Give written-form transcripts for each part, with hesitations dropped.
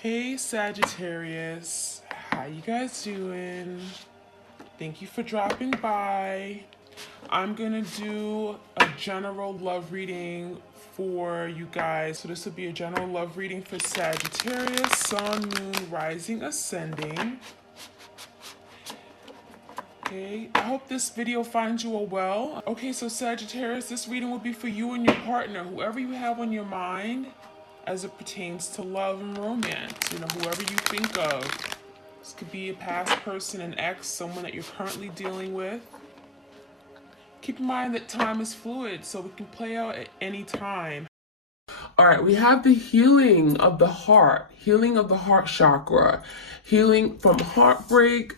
Hey Sagittarius, how you guys doing? Thank you for dropping by. I'm gonna do a general love reading for you guys. So this will be a general love reading for Sagittarius, Sun, Moon, Rising, Ascending. Okay, I hope this video finds you all well. Okay, so Sagittarius, this reading will be for you and your partner, whoever you have on your mind as it pertains to love and romance. You know, whoever you think of. This could be a past person, an ex, someone that you're currently dealing with. Keep in mind that time is fluid, so it can play out at any time. All right, we have the healing of the heart chakra, healing from heartbreak.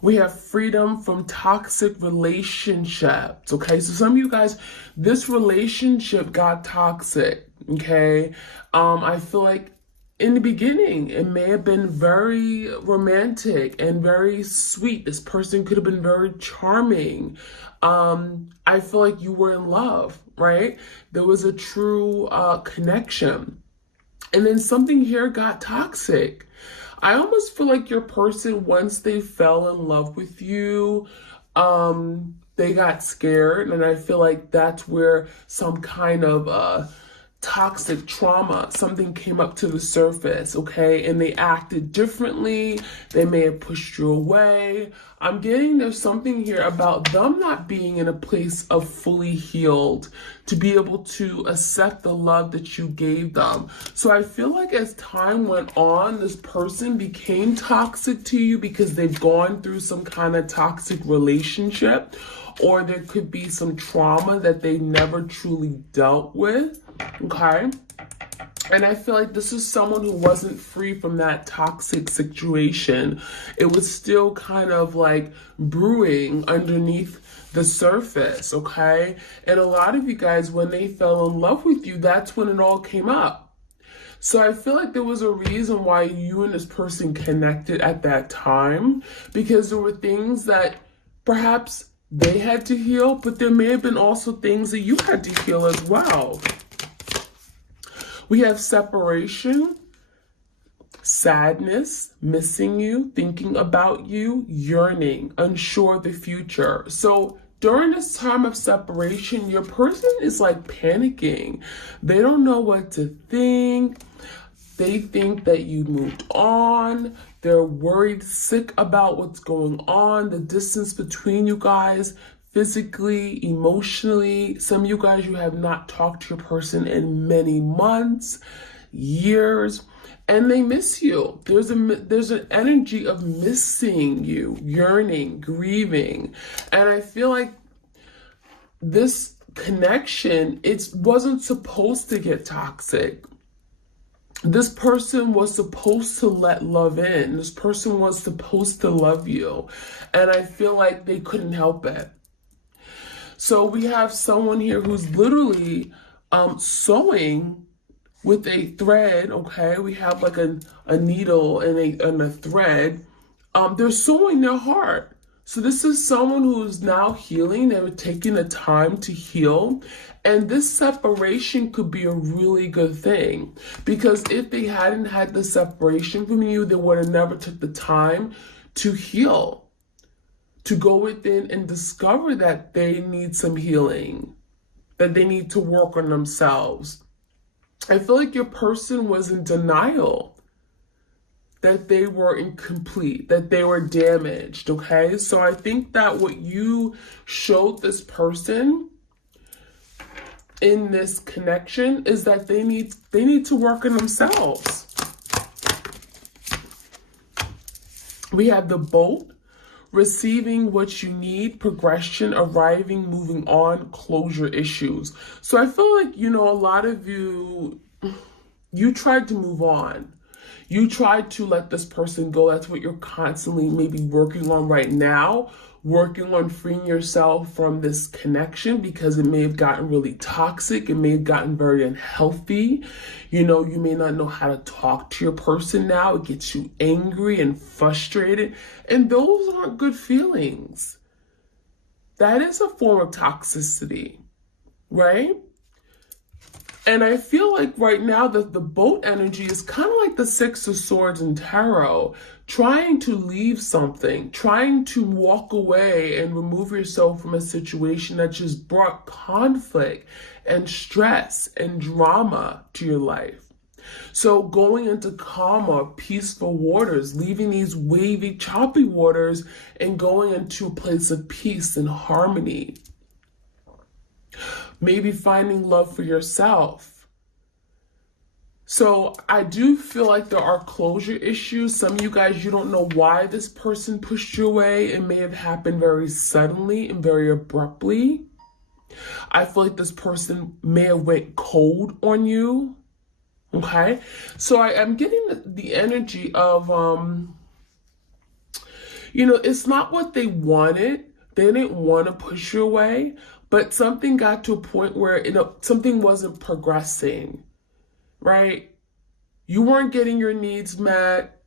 We have freedom from toxic relationships, okay? So some of you guys, this relationship got toxic, okay? I feel like in the beginning, it may have been very romantic and very sweet. This person could have been very charming. I feel like you were in love, right? There was a true connection. And then something here got toxic. I almost feel like your person, once they fell in love with you, they got scared. And I feel like that's where some kind of toxic trauma, something came up to the surface, okay? And they acted differently. They may have pushed you away. I'm getting there's something here about them not being in a place of fully healed to be able to accept the love that you gave them. So I feel like as time went on, this person became toxic to you because they've gone through some kind of toxic relationship, or there could be some trauma that they never truly dealt with. Okay. And I feel like this is someone who wasn't free from that toxic situation. It was still kind of like brewing underneath the surface. Okay. And a lot of you guys, when they fell in love with you, that's when it all came up. So I feel like there was a reason why you and this person connected at that time, because there were things that perhaps they had to heal, but there may have been also things that you had to heal as well. We have separation, sadness, missing you, thinking about you, yearning, unsure of the future. So during this time of separation, your person is like panicking. They don't know what to think. They think that you moved on. They're worried, sick about what's going on, the distance between you guys. Physically, emotionally, some of you guys, you have not talked to your person in many months, years, and they miss you. There's an energy of missing you, yearning, grieving. And I feel like this connection, it wasn't supposed to get toxic. This person was supposed to let love in. This person was supposed to love you. And I feel like they couldn't help it. So we have someone here who's literally sewing with a thread, okay? We have like a needle and a thread. They're sewing their heart. So this is someone who's now healing. They were taking the time to heal. And this separation could be a really good thing, because if they hadn't had the separation from you, they would have never took the time to heal, to go within and discover that they need some healing, that they need to work on themselves. I feel like your person was in denial, that they were incomplete, that they were damaged, okay? So I think that what you showed this person in this connection is that they need to work on themselves. We have the boat, receiving what you need, progression, arriving, moving on, closure issues. So I feel like, you know, a lot of you tried to move on. You tried to let this person go. That's what you're constantly maybe working on right now, working on freeing yourself from this connection, because it may have gotten really toxic. It may have gotten very unhealthy. You know, you may not know how to talk to your person now. It gets you angry and frustrated. And those aren't good feelings. That is a form of toxicity, right? And I feel like right now that the boat energy is kind of like the Six of Swords in tarot, trying to leave something, trying to walk away and remove yourself from a situation that just brought conflict and stress and drama to your life. So going into calmer, peaceful waters, leaving these wavy, choppy waters and going into a place of peace and harmony. Maybe finding love for yourself. So I do feel like there are closure issues. Some of you guys, you don't know why this person pushed you away. It may have happened very suddenly and very abruptly. I feel like this person may have went cold on you. Okay, so I'm getting the energy of, it's not what they wanted. They didn't want to push you away, but something got to a point where, something wasn't progressing, right? You weren't getting your needs met.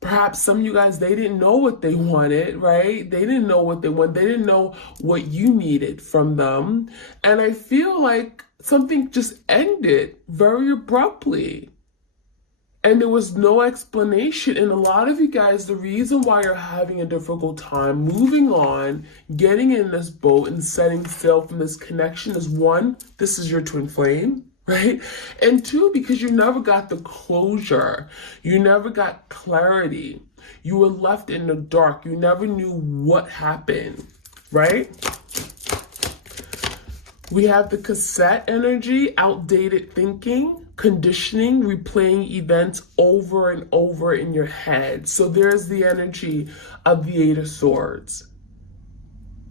Perhaps some of you guys, they didn't know what they wanted, right? They didn't know what they wanted. They didn't know what you needed from them. And I feel like something just ended very abruptly. And there was no explanation. And a lot of you guys, the reason why you're having a difficult time moving on, getting in this boat and setting sail from this connection is, one, this is your twin flame, right? And two, because you never got the closure. You never got clarity. You were left in the dark. You never knew what happened, right? We have the cassette energy, outdated thinking, conditioning, replaying events over and over in your head. So there's the energy of the Eight of Swords.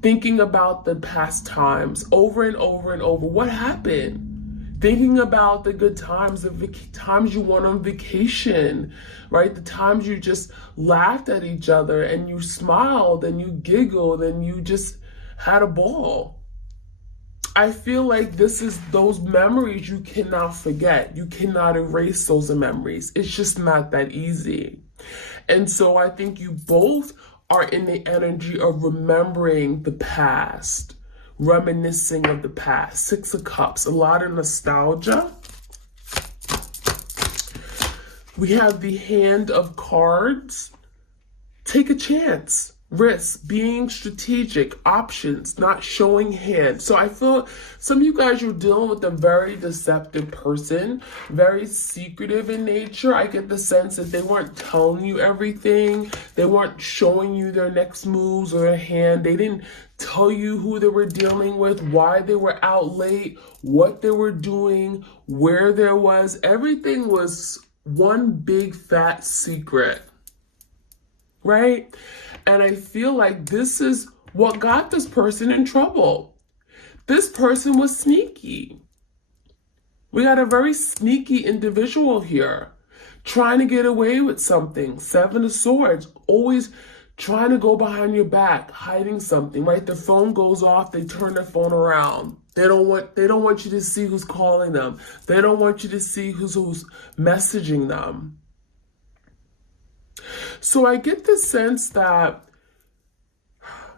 Thinking about the past times over and over and over. What happened? Thinking about the good times, the times you went on vacation, right? The times you just laughed at each other and you smiled and you giggled and you just had a ball. I feel like this is those memories you cannot forget. You cannot erase those memories. It's just not that easy. And so I think you both are in the energy of remembering the past, reminiscing of the past. Six of Cups, a lot of nostalgia. We have the Hand of Cards. Take a chance. Risk, being strategic, options, not showing hand. So I feel some of you guys, you're dealing with a very deceptive person, very secretive in nature. I get the sense that they weren't telling you everything. They weren't showing you their next moves or their hand. They didn't tell you who they were dealing with, why they were out late, what they were doing, where there was. Everything was one big fat secret, right? And I feel like this is what got this person in trouble. This person was sneaky. We got a very sneaky individual here, trying to get away with something. Seven of Swords, always trying to go behind your back, hiding something, right? The phone goes off, they turn their phone around. They don't want you to see who's calling them. They don't want you to see who's messaging them. So I get the sense that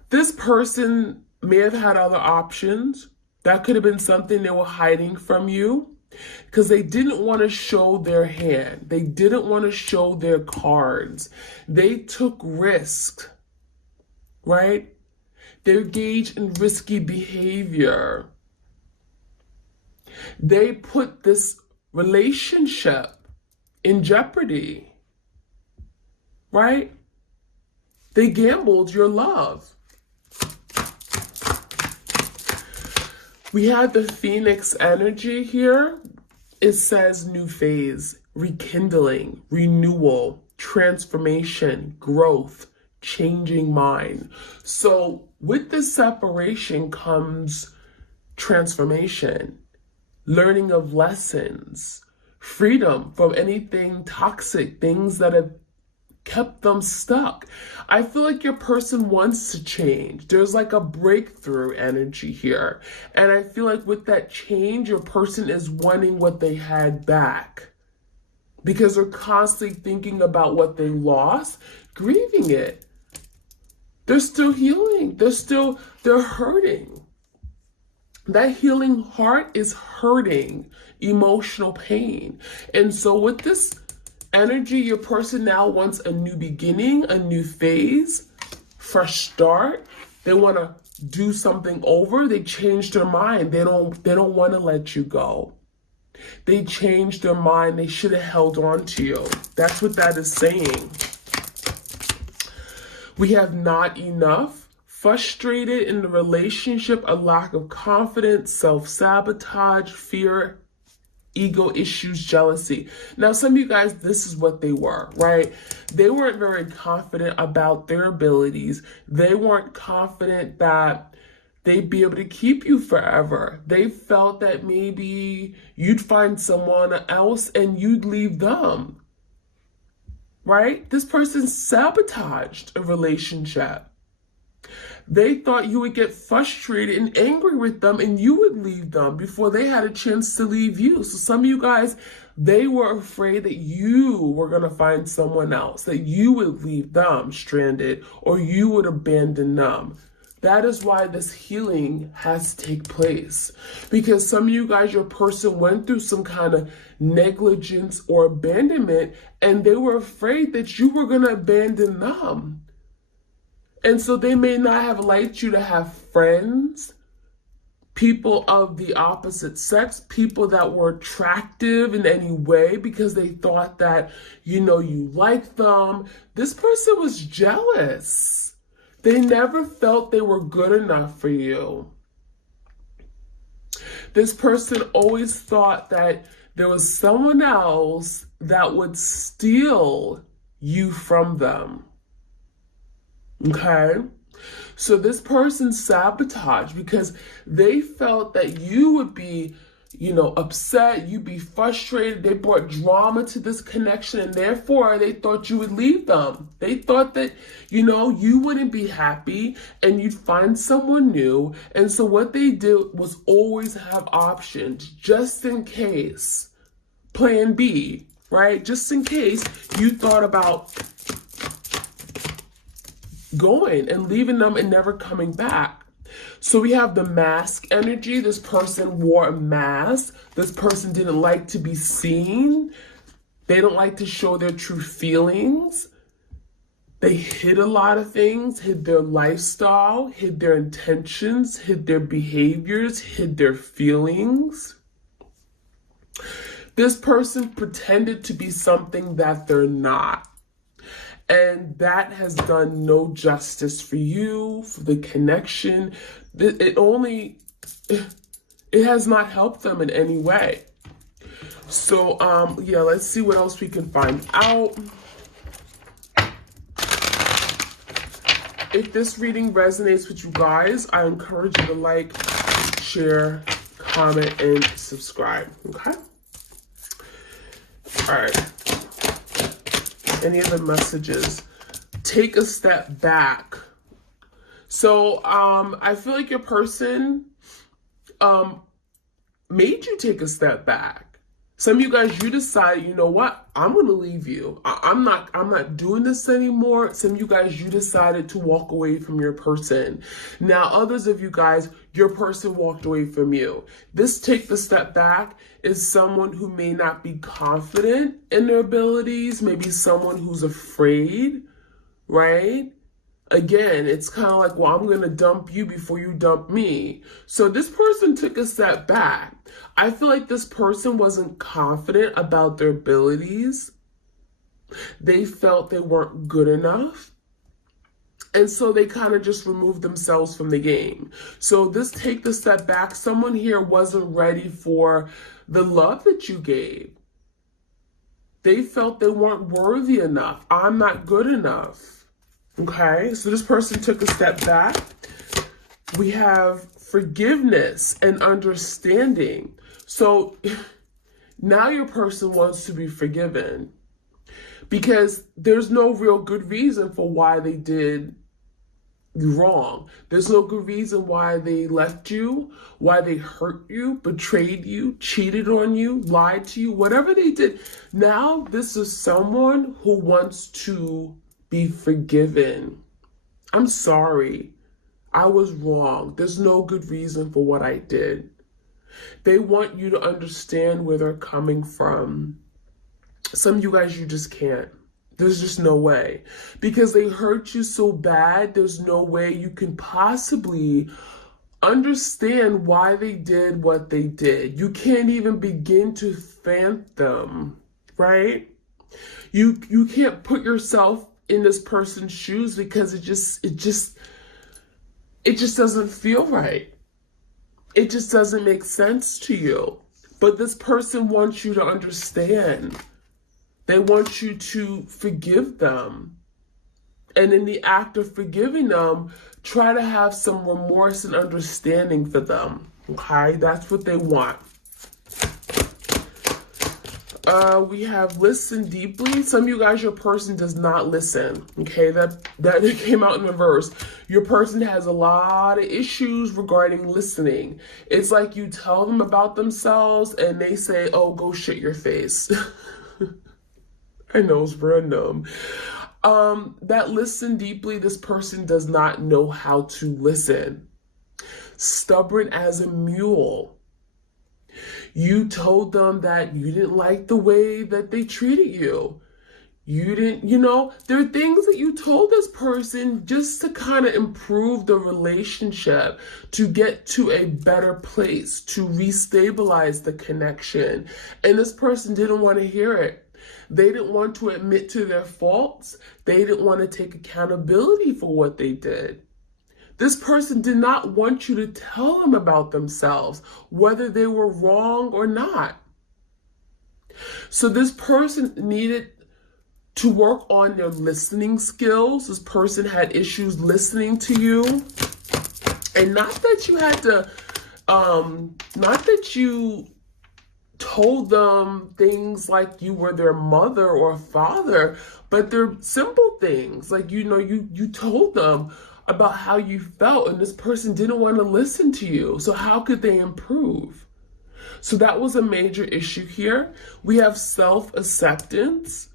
this person may have had other options. That could have been something they were hiding from you because they didn't want to show their hand. They didn't want to show their cards. They took risks, right? They engaged in risky behavior. They put this relationship in jeopardy. Right? They gambled your love. We have the Phoenix energy here. It says new phase, rekindling, renewal, transformation, growth, changing mind. So with this separation comes transformation, learning of lessons, freedom from anything toxic, things that have kept them stuck. I feel like your person wants to change. There's like a breakthrough energy here. And I feel like with that change, your person is wanting what they had back because they're constantly thinking about what they lost, grieving it. They're still healing. They're hurting. That healing heart is hurting. emotional pain. And so with this energy, your person now wants a new beginning, a new phase, fresh start. They want to do something over. They changed their mind. They don't want to let you go. They changed their mind. They should have held on to you. That's what that is saying. We have not enough. Frustrated in the relationship, a lack of confidence, self-sabotage, fear, ego issues, jealousy. Now, some of you guys, this is what they were, right? They weren't very confident about their abilities. They weren't confident that they'd be able to keep you forever. They felt that maybe you'd find someone else and you'd leave them, right? This person sabotaged a relationship. They thought you would get frustrated and angry with them and you would leave them before they had a chance to leave you. So some of you guys, they were afraid that you were going to find someone else, that you would leave them stranded or you would abandon them. That is why this healing has to take place. Because some of you guys, your person went through some kind of negligence or abandonment and they were afraid that you were going to abandon them. And so they may not have liked you to have friends, people of the opposite sex, people that were attractive in any way because they thought that, you liked them. This person was jealous. They never felt they were good enough for you. This person always thought that there was someone else that would steal you from them. Okay, so this person sabotaged because they felt that you would be, upset, you'd be frustrated. They brought drama to this connection and therefore they thought you would leave them. They thought that, you wouldn't be happy and you'd find someone new. And so what they did was always have options just in case. Plan B, right? Just in case you thought about going and leaving them and never coming back. So we have the mask energy. This person wore a mask. This person didn't like to be seen. They don't like to show their true feelings. They hid a lot of things, hid their lifestyle, hid their intentions, hid their behaviors, hid their feelings. This person pretended to be something that they're not. And that has done no justice for you, for the connection. It has not helped them in any way. So, let's see what else we can find out. If this reading resonates with you guys, I encourage you to like, share, comment, and subscribe, okay? All right. Any other messages? Take a step back. So I feel like your person made you take a step back. Some of you guys, you decide, you know what? I'm going to leave you. I'm not doing this anymore. Some of you guys, you decided to walk away from your person. Now, others of you guys, your person walked away from you. This take the step back is someone who may not be confident in their abilities, maybe someone who's afraid, right? Again, it's kind of like, well, I'm going to dump you before you dump me. So this person took a step back. I feel like this person wasn't confident about their abilities. They felt they weren't good enough. And so they kind of just removed themselves from the game. So this take the step back, someone here wasn't ready for the love that you gave. They felt they weren't worthy enough. I'm not good enough. Okay, so this person took a step back. We have forgiveness and understanding. So now your person wants to be forgiven because there's no real good reason for why they did you wrong. There's no good reason why they left you, why they hurt you, betrayed you, cheated on you, lied to you, whatever they did. Now this is someone who wants to be forgiven. I'm sorry. I was wrong. There's no good reason for what I did. They want you to understand where they're coming from. Some of you guys, you just can't. There's just no way. Because they hurt you so bad, there's no way you can possibly understand why they did what they did. You can't even begin to fathom, right? You can't put yourself in this person's shoes because it just doesn't feel right. It just doesn't make sense to you. But this person wants you to understand. They want you to forgive them. And in the act of forgiving them, try to have some remorse and understanding for them. Okay? That's what they want. We have listen deeply. Some of you guys, your person does not listen. Okay, that came out in reverse. Your person has a lot of issues regarding listening. It's like you tell them about themselves and they say, oh, go shit your face. I know, it's random. That listen deeply, this person does not know how to listen. Stubborn as a mule. You told them that you didn't like the way that they treated you. You didn't, there are things that you told this person just to kind of improve the relationship, to get to a better place, to restabilize the connection. And this person didn't want to hear it. They didn't want to admit to their faults. They didn't want to take accountability for what they did. This person did not want you to tell them about themselves, whether they were wrong or not. So this person needed to work on their listening skills. This person had issues listening to you. And not that you had to, not that you told them things like you were their mother or father, but they're simple things. Like, you told them about how you felt, and this person didn't want to listen to you. So how could they improve? So that was a major issue here. We have self-acceptance.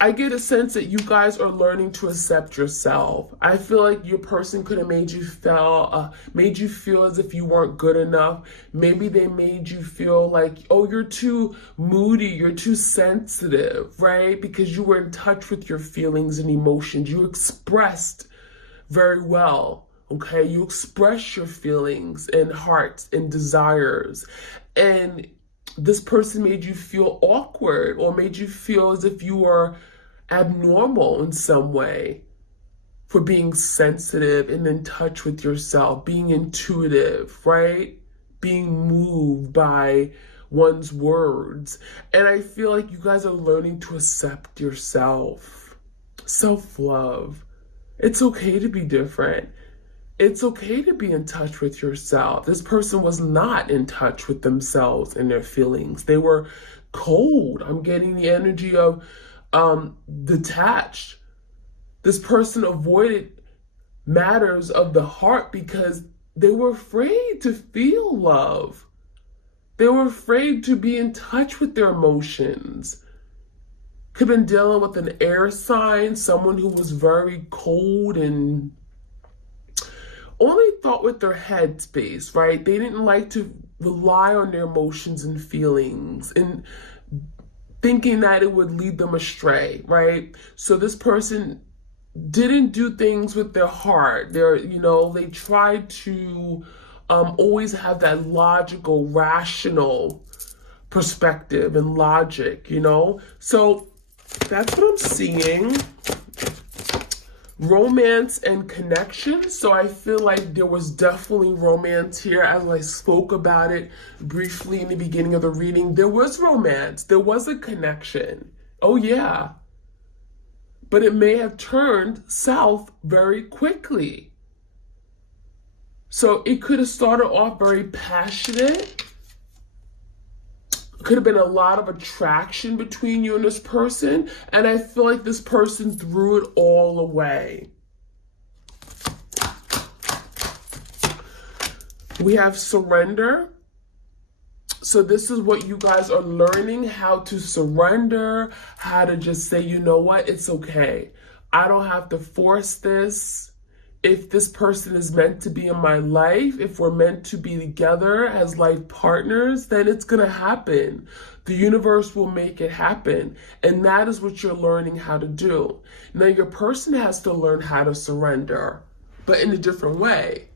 I get a sense that you guys are learning to accept yourself. I feel like your person could have made you feel as if you weren't good enough. Maybe they made you feel like, oh, you're too moody, you're too sensitive, right? Because you were in touch with your feelings and emotions. You expressed very well, okay? You express your feelings and hearts and desires. And this person made you feel awkward or made you feel as if you were abnormal in some way for being sensitive and in touch with yourself, being intuitive, right? Being moved by one's words. And I feel like you guys are learning to accept yourself. Self-love. It's okay to be different. It's okay to be in touch with yourself. This person was not in touch with themselves and their feelings. They were cold. I'm getting the energy of detached. This person avoided matters of the heart because they were afraid to feel love. They were afraid to be in touch with their emotions. Could have been dealing with an air sign, someone who was very cold and only thought with their head space, right? They didn't like to rely on their emotions and feelings and thinking that it would lead them astray, right? So this person didn't do things with their heart. They tried to always have that logical, rational perspective and logic, So that's what I'm seeing. Romance and connection. So I feel like there was definitely romance here, as I spoke about it briefly in the beginning of the reading. There was romance. There was a connection. Oh yeah. But it may have turned south very quickly. So it could have started off very passionate. Could have been a lot of attraction between you and this person, and I feel like this person threw it all away. We have surrender. So this is what you guys are learning, how to surrender, how to just say, you know what, it's okay. I don't have to force this. if this person is meant to be in my life, if we're meant to be together as life partners, then it's going to happen. The universe will make it happen. And that is what you're learning how to do. Now, your person has to learn how to surrender, but in a different way.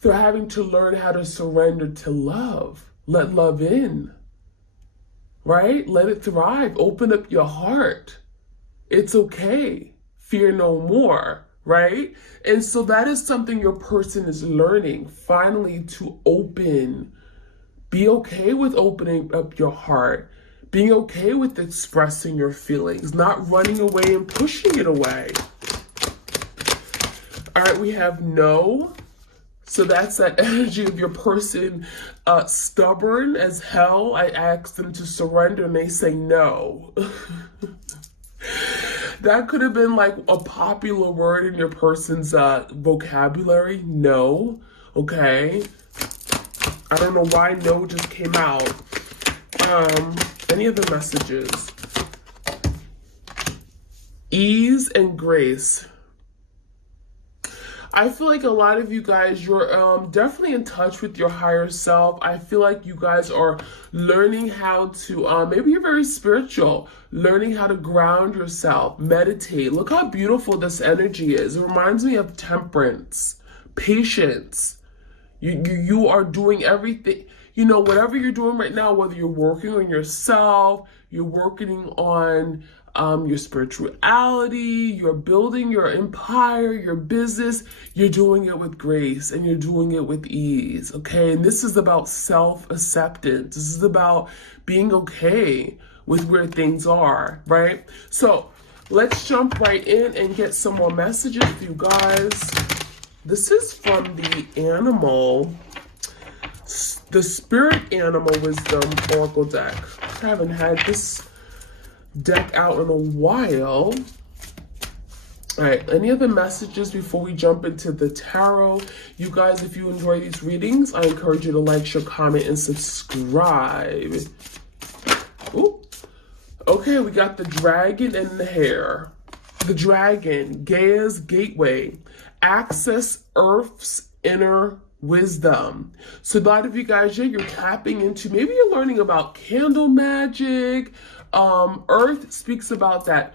They're having to learn how to surrender to love. Let love in, right? Let it thrive. Open up your heart. It's okay. Fear no more, right? And so that is something your person is learning, finally, to open. Be okay with opening up your heart. Being okay with expressing your feelings, not running away and pushing it away. All right, we have no. So that's that energy of your person stubborn as hell. I ask them to surrender and they say no. That could have been like a popular word in your person's vocabulary. No. Okay. I don't know why no just came out. Any other messages? Ease and grace. I feel like a lot of you guys, you're definitely in touch with your higher self. I feel like you guys are learning how to, maybe you're very spiritual, learning how to ground yourself, meditate. Look how beautiful this energy is. It reminds me of temperance, patience. You are doing everything, you know, whatever you're doing right now, whether you're working on yourself, you're working on your spirituality, you're building your empire, your business, you're doing it with grace and you're doing it with ease, okay? And this is about self-acceptance. This is about being okay with where things are, right? So let's jump right in and get some more messages for you guys. This is from the animal, the Spirit Animal Wisdom Oracle deck. I haven't had this deck out in a while. All right, any other messages before we jump into the tarot? You guys, if you enjoy these readings, I encourage you to like, share, comment, and subscribe. Ooh. Okay, we got the dragon and the hare. The dragon, Gaia's gateway, access Earth's inner wisdom. So a lot of you guys, you're tapping into, maybe you're learning about candle magic. Earth speaks about that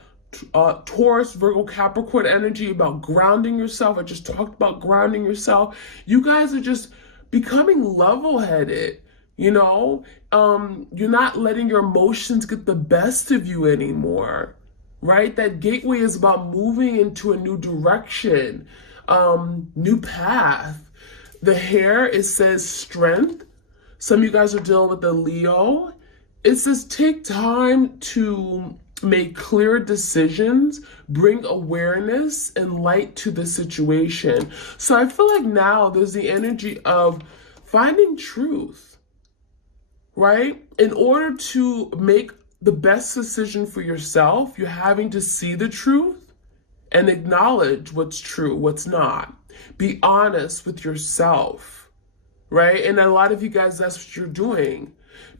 Taurus, Virgo, Capricorn energy, about grounding yourself. I just talked about grounding yourself. You guys are just becoming level-headed, you know? You're not letting your emotions get the best of you anymore, right? That gateway is about moving into a new direction, new path. The hare, it says strength. Some of you guys are dealing with the Leo. It says take time to make clear decisions, bring awareness and light to the situation. So I feel like now there's the energy of finding truth, right? In order to make the best decision for yourself, you're having to see the truth and acknowledge what's true, what's not. Be honest with yourself, right? And a lot of you guys, that's what you're doing.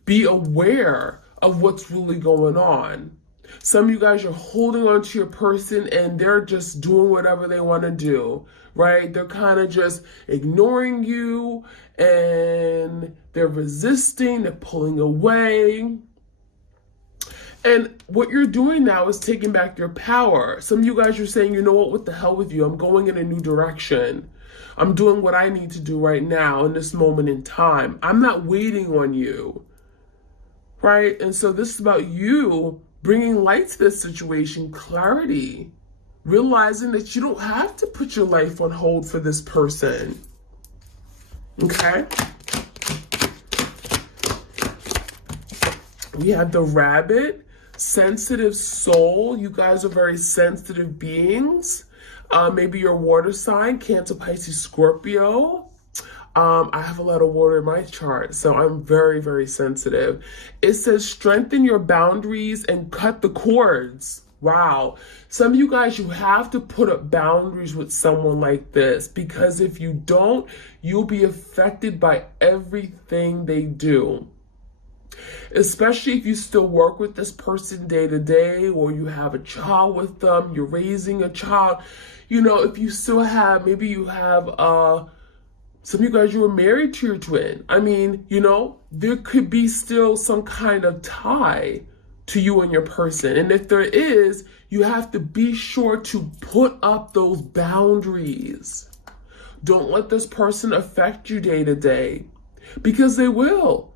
Be aware of what's really going on. Some of you guys are holding on to your person and they're just doing whatever they want to do, right? They're kind of just ignoring you and they're resisting, they're pulling away. And what you're doing now is taking back your power. Some of you guys are saying, you know what the hell with you? I'm going in a new direction. I'm doing what I need to do right now in this moment in time. I'm not waiting on you, right? And so this is about you bringing light to this situation, clarity, realizing that you don't have to put your life on hold for this person, okay? We have the rabbit, sensitive soul. You guys are very sensitive beings. Maybe your water sign, Cancer, Pisces, Scorpio. I have a lot of water in my chart, so I'm very, very sensitive. It says strengthen your boundaries and cut the cords. Wow. Some of you guys, you have to put up boundaries with someone like this, because if you don't, you'll be affected by everything they do. Especially if you still work with this person day to day, or you have a child with them, you're raising a child. You know, if you still have, maybe you have, some of you guys, you were married to your twin. I mean, you know, there could be still some kind of tie to you and your person. And if there is, you have to be sure to put up those boundaries. Don't let this person affect you day to day, because they will.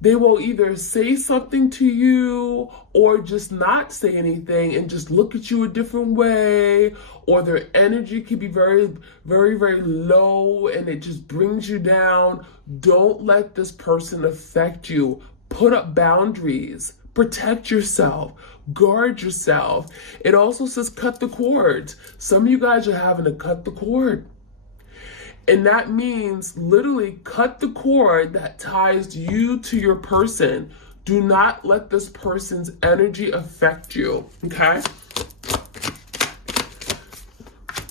They will either say something to you or just not say anything and just look at you a different way, or their energy can be very, very, very low and it just brings you down. Don't let this person affect you. Put up boundaries. Protect yourself. Guard yourself. It also says cut the cords. Some of you guys are having to cut the cord. And that means literally cut the cord that ties you to your person. Do not let this person's energy affect you, okay?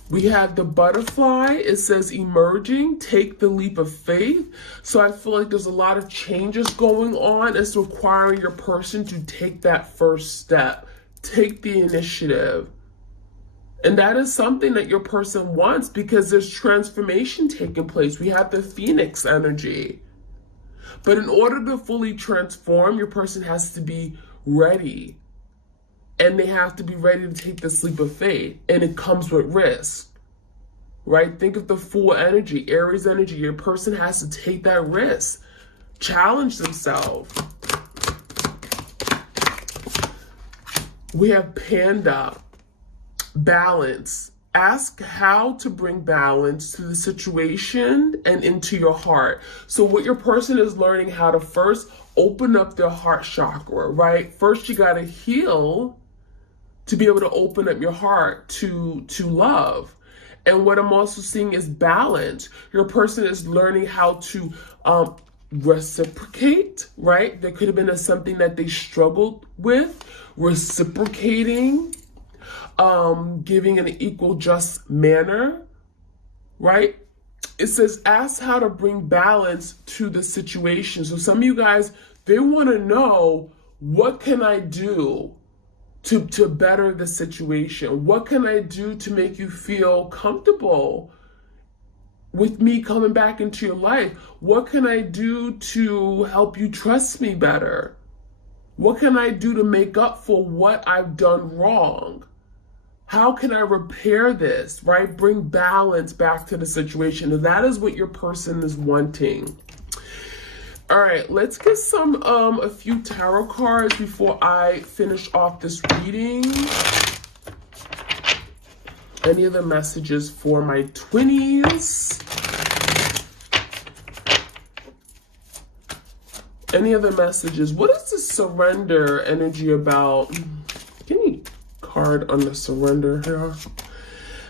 We have the butterfly. It says emerging, take the leap of faith. So I feel like there's a lot of changes going on. It's requiring your person to take that first step, take the initiative. And that is something that your person wants, because there's transformation taking place. We have the Phoenix energy. But in order to fully transform, your person has to be ready. And they have to be ready to take this leap of faith. And it comes with risk, right? Think of the Fool energy, Aries energy. Your person has to take that risk, challenge themselves. We have Panda. Balance. Ask how to bring balance to the situation and into your heart. So what your person is learning how to first open up their heart chakra, right? First, you got to heal to be able to open up your heart to love. And what I'm also seeing is balance. Your person is learning how to reciprocate, right? There could have been something that they struggled with, reciprocating. Giving in an equal, just manner, right? It says, ask how to bring balance to the situation. So some of you guys, they want to know, what can I do to better the situation? What can I do to make you feel comfortable with me coming back into your life? What can I do to help you trust me better? What can I do to make up for what I've done wrong? How can I repair this, right? Bring balance back to the situation. And that is what your person is wanting. All right, let's get a few tarot cards before I finish off this reading. Any other messages for my twinnies? Any other messages? What is the surrender energy about? Give me card on the surrender here.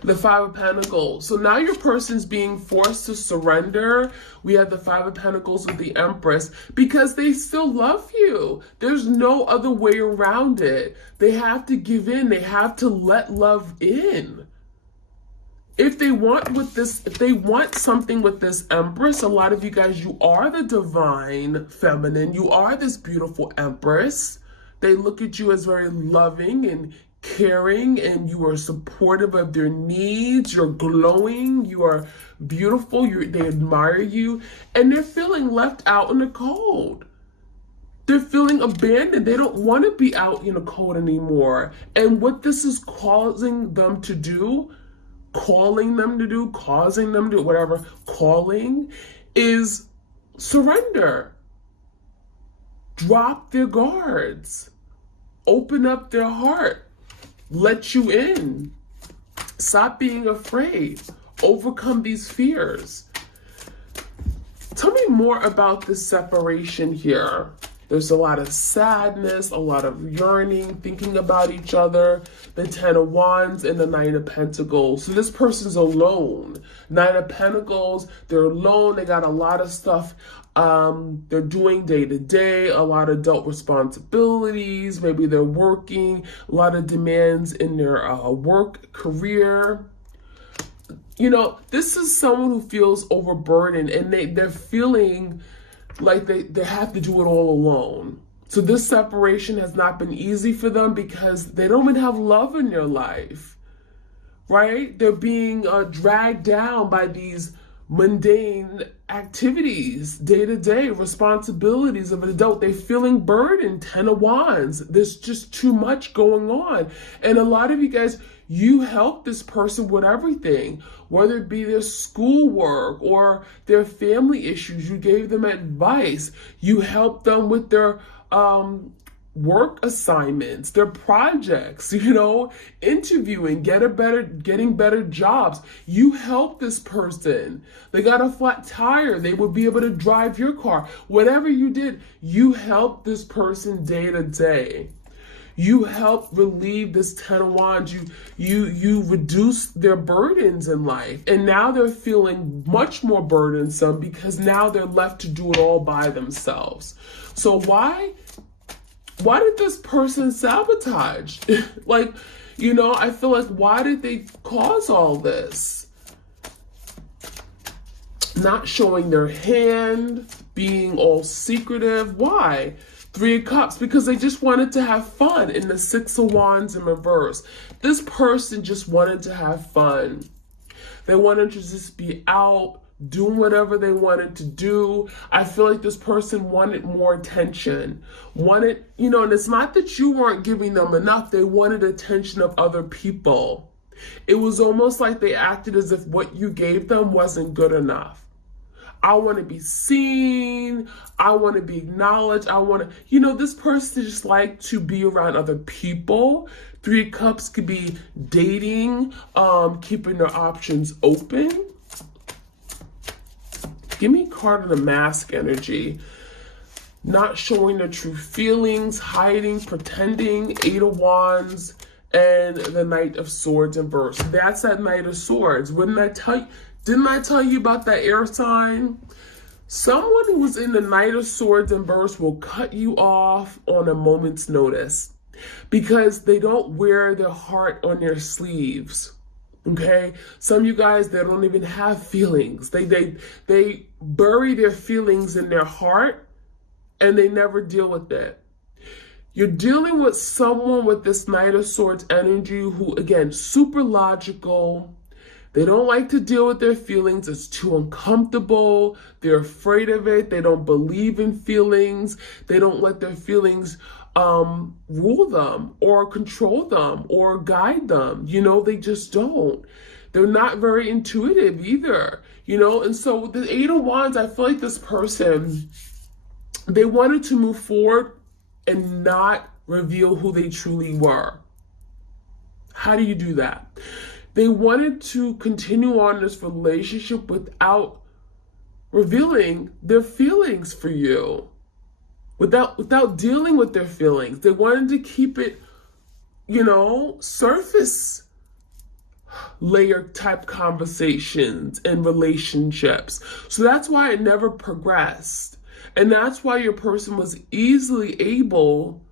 The Five of Pentacles. So now your person's being forced to surrender. We have the Five of Pentacles with the Empress, because they still love you. There's no other way around it. They have to give in. They have to let love in. If they want something with this Empress, a lot of you guys, you are the divine feminine. You are this beautiful Empress. They look at you as very loving and caring, and you are supportive of their needs. You're glowing. You are beautiful. They admire you, and they're feeling left out in the cold. They're feeling abandoned. They don't want to be out in the cold anymore. And what this is causing them to do, causing them to do, whatever, calling, is surrender. Drop their guards. Open up their heart. Let you in. Stop being afraid. Overcome these fears. Tell me more about this separation here. There's a lot of sadness, a lot of yearning, thinking about each other. The Ten of Wands and the Nine of Pentacles. So this person's alone. Nine of Pentacles, they're alone. They got a lot of stuff they're doing day to day, a lot of adult responsibilities. Maybe they're working, a lot of demands in their work career. You know, this is someone who feels overburdened, and they're feeling like they have to do it all alone. So this separation has not been easy for them because they don't even have love in their life, right? They're being dragged down by these mundane activities, day-to-day responsibilities of an adult. They're feeling burdened, 10 of Wands. There's just too much going on. And a lot of you guys, you help this person with everything, whether it be their schoolwork or their family issues. You gave them advice. You helped them with their work assignments, their projects, interviewing, getting better jobs. You help this person. They got a flat tire. They would be able to drive your car. Whatever you did, you help this person day to day. You help relieve this 10 of Wands. You reduce their burdens in life. And now they're feeling much more burdensome because now they're left to do it all by themselves. So why did this person sabotage? I feel like, why did they cause all this? Not showing their hand, being all secretive. Why? 3 of Cups, because they just wanted to have fun. In the 6 of Wands in reverse, this person just wanted to have fun. They wanted to just be out, doing whatever they wanted to do. I feel like this person wanted more attention. And it's not that you weren't giving them enough. They wanted attention of other people. It was almost like they acted as if what you gave them wasn't good enough. I want to be seen. I want to be acknowledged. This person just like to be around other people. 3 of Cups could be dating, keeping their options open. Give me a card of the Mask energy. Not showing their true feelings, hiding, pretending. 8 of Wands and the Knight of Swords in reverse. That's that Knight of Swords. Didn't I tell you about that air sign? Someone who was in the Knight of Swords in reverse will cut you off on a moment's notice because they don't wear their heart on their sleeves. Okay, some of you guys, they don't even have feelings. They bury their feelings in their heart and they never deal with it. You're dealing with someone with this Knight of Swords energy who, again, super logical. They don't like to deal with their feelings. It's too uncomfortable. They're afraid of it. They don't believe in feelings. They don't let their feelings rule them or control them or guide them. They just don't. They're not very intuitive either, and so with the 8 of Wands, I feel like this person, they wanted to move forward and not reveal who they truly were. How do you do that? They wanted to continue on this relationship without revealing their feelings for you. Without dealing with their feelings. They wanted to keep it, surface layer type conversations and relationships. So that's why it never progressed. And that's why your person was easily able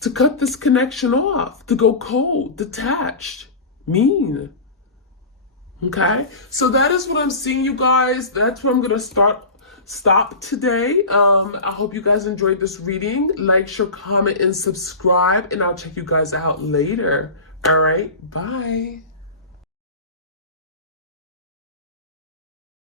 to cut this connection off, to go cold, detached, mean. Okay? So that is what I'm seeing, you guys. That's where I'm going to stop today. I hope you guys enjoyed this reading. Like, share, comment, and subscribe, and I'll check you guys out later. All right, bye.